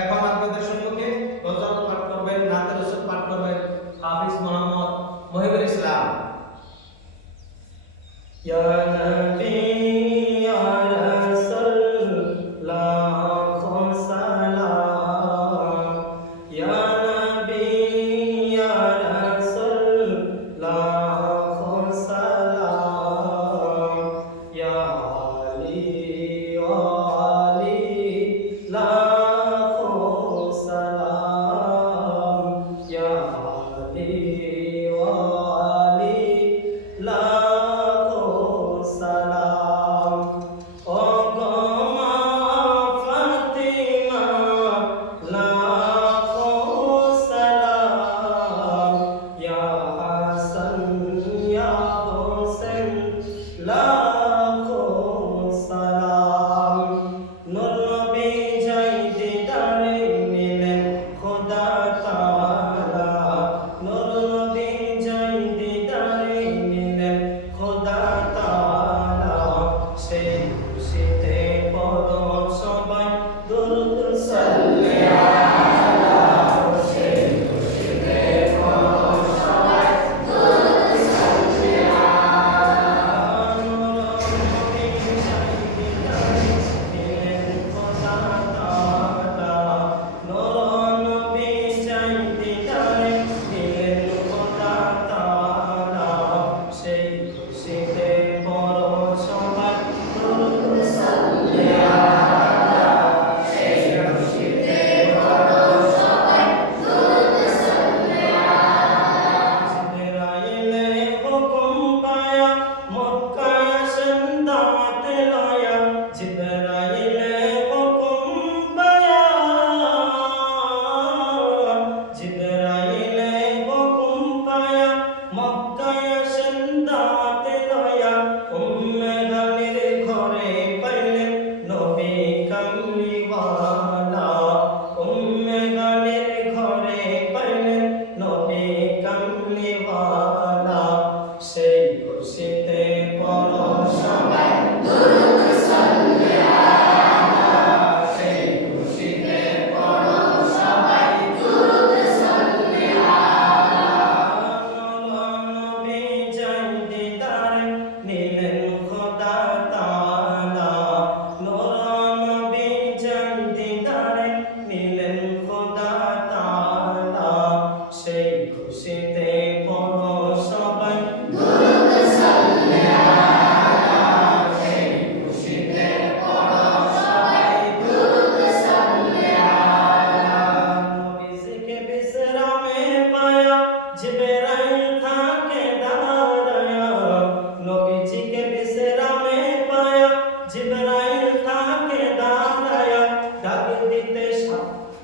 এখন আপনাদের সম্মুখে গজল পাঠ করবেন, নাতের রসুল পাঠ করবেন, হাফিজ মোহাম্মদ মহিবুল ইসলাম। ইয়া নবী serve. كل ضال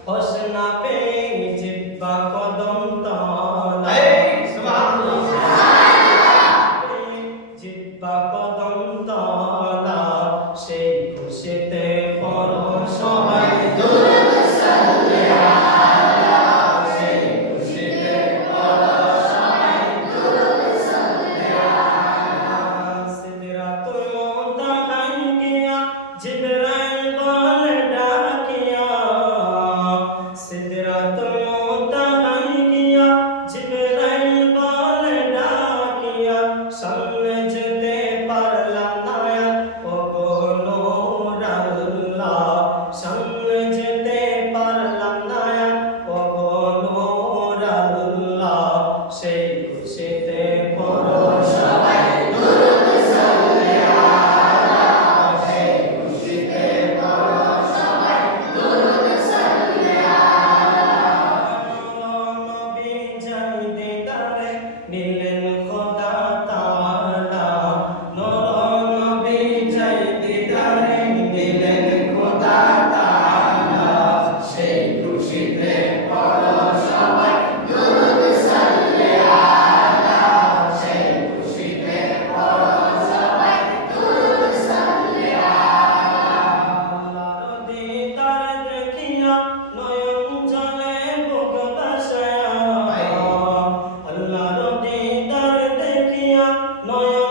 હસના Selam No.